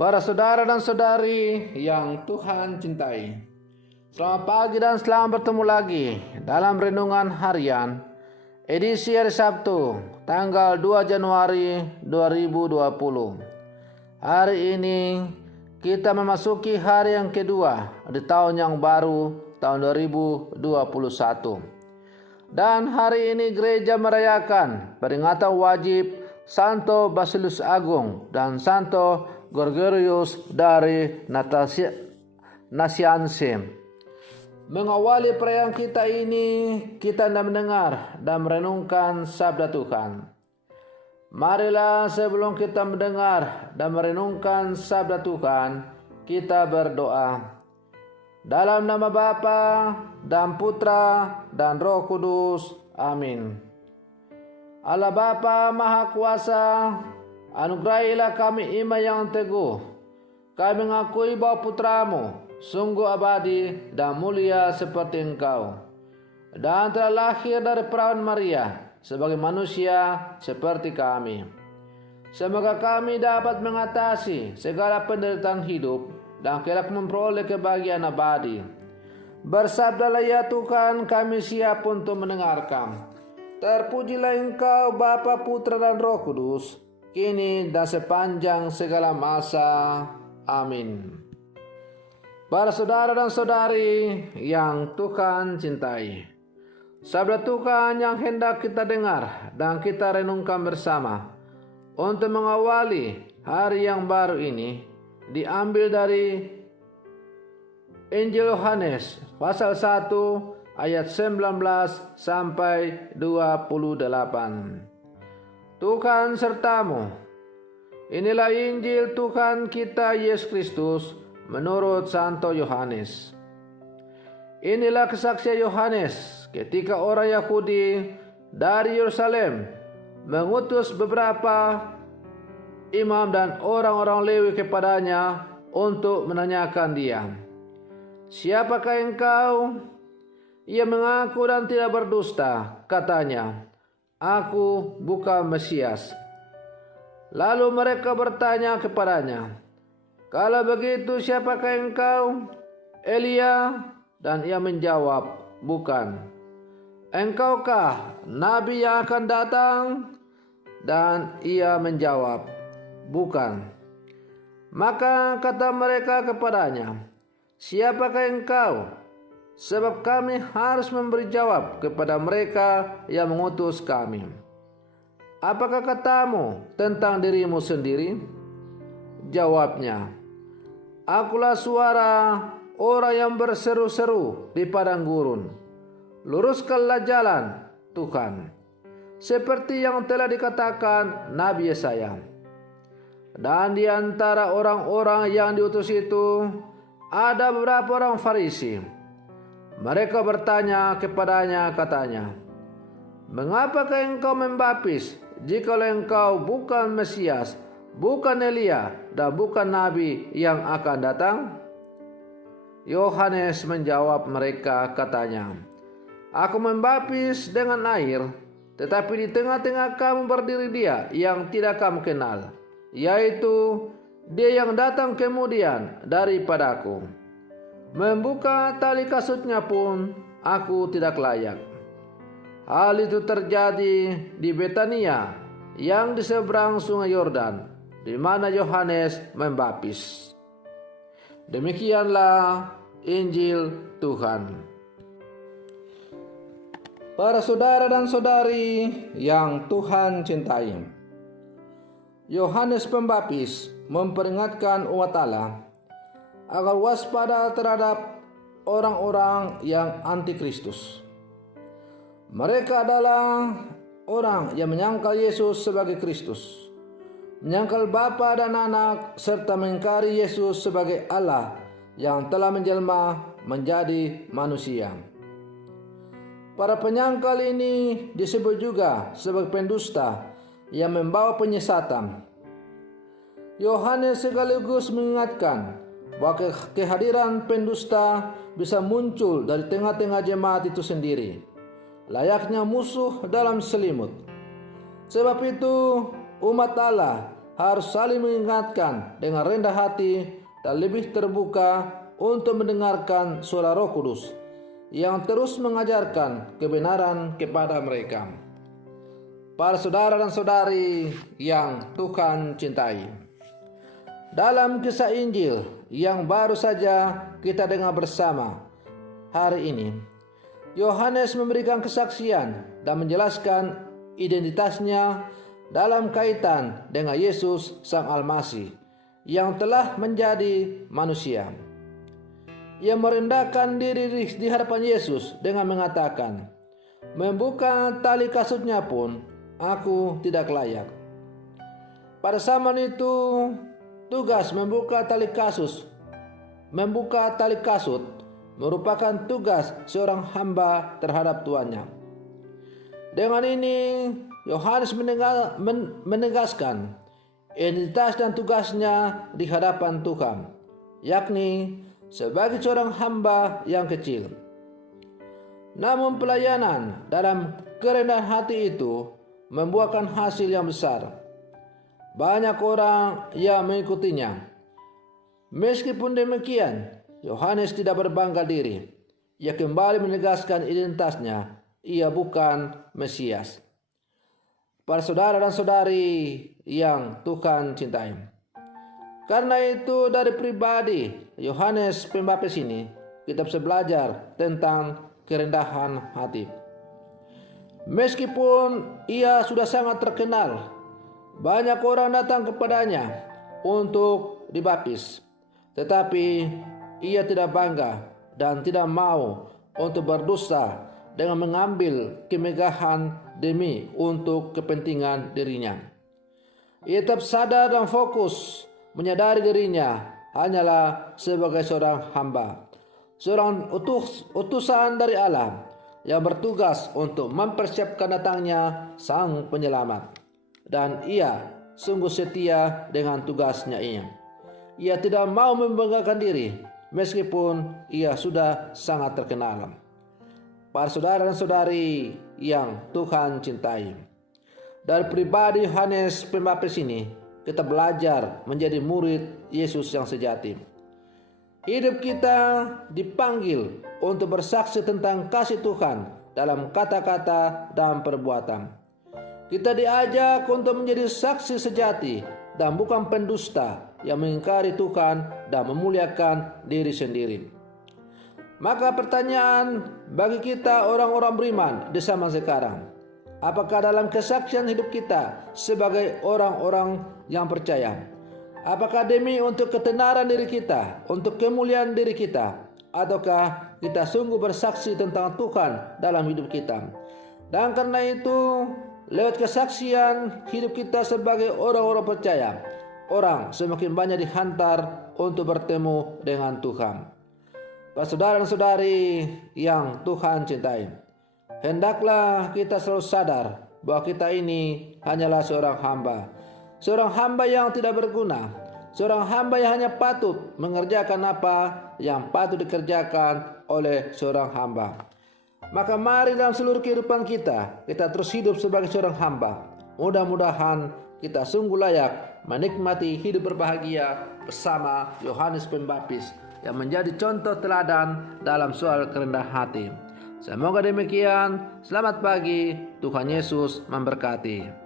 Para saudara dan saudari yang Tuhan cintai, selamat pagi dan selamat bertemu lagi dalam Renungan Harian edisi hari Sabtu tanggal 2 Januari 2020. Hari ini kita memasuki hari yang kedua di tahun yang baru, tahun 2021. Dan hari ini gereja merayakan peringatan wajib Santo Basilius Agung dan Santo Gregorius dari Nazianze. Mengawali perayaan kita ini, kita hendak mendengar dan merenungkan sabda Tuhan. Marilah sebelum kita mendengar dan merenungkan sabda Tuhan, kita berdoa. Dalam nama Bapa dan Putra dan Roh Kudus. Amin. Allah Bapa Maha Kuasa, anugerahilah kami iman yang teguh. Kami mengakui bahwa putramu sungguh abadi dan mulia seperti Engkau, dan telah lahir dari perawan Maria sebagai manusia seperti kami. Semoga kami dapat mengatasi segala penderitaan hidup dan kelak memperoleh kebahagiaan abadi. Bersabdalah ya Tuhan, kami siap untuk mendengarkan. Terpujilah Engkau Bapa, Putra dan Roh Kudus, kini dan sepanjang segala masa. Amin. Para saudara dan saudari yang Tuhan cintai, sabda Tuhan yang hendak kita dengar dan kita renungkan bersama untuk mengawali hari yang baru ini diambil dari Injil Yohanes pasal 1 ayat 19 sampai 28. Tuhan sertamu. Inilah Injil Tuhan kita Yesus Kristus menurut Santo Yohanes. Inilah kesaksian Yohanes ketika orang Yahudi dari Yerusalem mengutus beberapa imam dan orang-orang Lewi kepadanya untuk menanyakan dia, "Siapakah engkau?" Ia mengaku dan tidak berdusta. Katanya, "Aku bukan Mesias." Lalu mereka bertanya kepadanya, "Kalau begitu siapakah engkau?" "Elia." Dan ia menjawab, "Bukan." "Engkaukah nabi yang akan datang?" Dan ia menjawab, "Bukan." Maka kata mereka kepadanya, "Siapakah engkau? Sebab kami harus memberi jawab kepada mereka yang mengutus kami. Apakah katamu tentang dirimu sendiri?" Jawabnya, "Akulah suara orang yang berseru-seru di padang gurun, luruskanlah jalan Tuhan, seperti yang telah dikatakan Nabi Yesaya." Dan di antara orang-orang yang diutus itu ada beberapa orang Farisi. Mereka bertanya kepadanya, katanya, "Mengapakah engkau membaptis jikalau engkau bukan Mesias, bukan Elia, dan bukan Nabi yang akan datang?" Yohanes menjawab mereka, katanya, "Aku membaptis dengan air, tetapi di tengah-tengah kamu berdiri dia yang tidak kamu kenal, yaitu dia yang datang kemudian daripadaku. Membuka tali kasutnya pun aku tidak layak." Hal itu terjadi di Betania yang di seberang sungai Yordan, di mana Yohanes membaptis. Demikianlah Injil Tuhan. Para saudara dan saudari yang Tuhan cintai, Yohanes Pembaptis memperingatkan umat Allah agar waspada terhadap orang-orang yang antikristus. Mereka adalah orang yang menyangkal Yesus sebagai Kristus, menyangkal Bapa dan Anak, serta mengingkari Yesus sebagai Allah yang telah menjelma menjadi manusia. Para penyangkal ini disebut juga sebagai pendusta yang membawa penyesatan. Yohanes sekaligus mengingatkan bahwa kehadiran pendusta bisa muncul dari tengah-tengah jemaat itu sendiri, layaknya musuh dalam selimut. Sebab itu umat Allah harus saling mengingatkan dengan rendah hati dan lebih terbuka untuk mendengarkan suara Roh Kudus yang terus mengajarkan kebenaran kepada mereka. Para saudara dan saudari yang Tuhan cintai, dalam kisah Injil yang baru saja kita dengar bersama hari ini, Yohanes memberikan kesaksian dan menjelaskan identitasnya dalam kaitan dengan Yesus Sang Almasih yang telah menjadi manusia. Ia merendahkan diri di hadapan Yesus dengan mengatakan, "Membuka tali kasutnya pun aku tidak layak." Pada zaman itu, tugas membuka tali kasut merupakan tugas seorang hamba terhadap tuannya. Dengan ini, Yohanes menegaskan identitas dan tugasnya di hadapan Tuhan, yakni sebagai seorang hamba yang kecil. Namun pelayanan dalam kerendahan hati itu membuahkan hasil yang besar. Banyak orang yang mengikutinya. Meskipun demikian, Yohanes tidak berbangga diri. Ia kembali menegaskan identitasnya. Ia bukan Mesias. Para saudara dan saudari yang Tuhan cintai, karena itu dari pribadi Yohanes Pembaptis ini kita bisa belajar tentang kerendahan hati. Meskipun ia sudah sangat terkenal, banyak orang datang kepadanya untuk dibaptis, tetapi ia tidak bangga dan tidak mau untuk berdosa dengan mengambil kemegahan demi untuk kepentingan dirinya. Ia tetap sadar dan fokus menyadari dirinya hanyalah sebagai seorang hamba, seorang utusan dari Allah yang bertugas untuk mempersiapkan datangnya Sang Penyelamat. Dan ia sungguh setia dengan tugasnya ini. Ia tidak mau membanggakan diri meskipun ia sudah sangat terkenal. Para saudara dan saudari yang Tuhan cintai, dari pribadi Yohanes Pembaptis ini kita belajar menjadi murid Yesus yang sejati. Hidup kita dipanggil untuk bersaksi tentang kasih Tuhan dalam kata-kata dan perbuatan. Kita diajak untuk menjadi saksi sejati dan bukan pendusta yang mengingkari Tuhan dan memuliakan diri sendiri. Maka pertanyaan bagi kita orang-orang beriman di zaman sekarang, apakah dalam kesaksian hidup kita sebagai orang-orang yang percaya, apakah demi untuk ketenaran diri kita, untuk kemuliaan diri kita, ataukah kita sungguh bersaksi tentang Tuhan dalam hidup kita? Dan karena itu, lewat kesaksian hidup kita sebagai orang-orang percaya, orang semakin banyak dihantar untuk bertemu dengan Tuhan. Para saudara dan saudari yang Tuhan cintai, hendaklah kita selalu sadar bahwa kita ini hanyalah seorang hamba yang tidak berguna, seorang hamba yang hanya patut mengerjakan apa yang patut dikerjakan oleh seorang hamba. Maka mari dalam seluruh kehidupan kita terus hidup sebagai seorang hamba. Mudah-mudahan kita sungguh layak menikmati hidup berbahagia bersama Yohanes Pembaptis yang menjadi contoh teladan dalam soal kerendahan hati. Semoga demikian. Selamat pagi. Tuhan Yesus memberkati.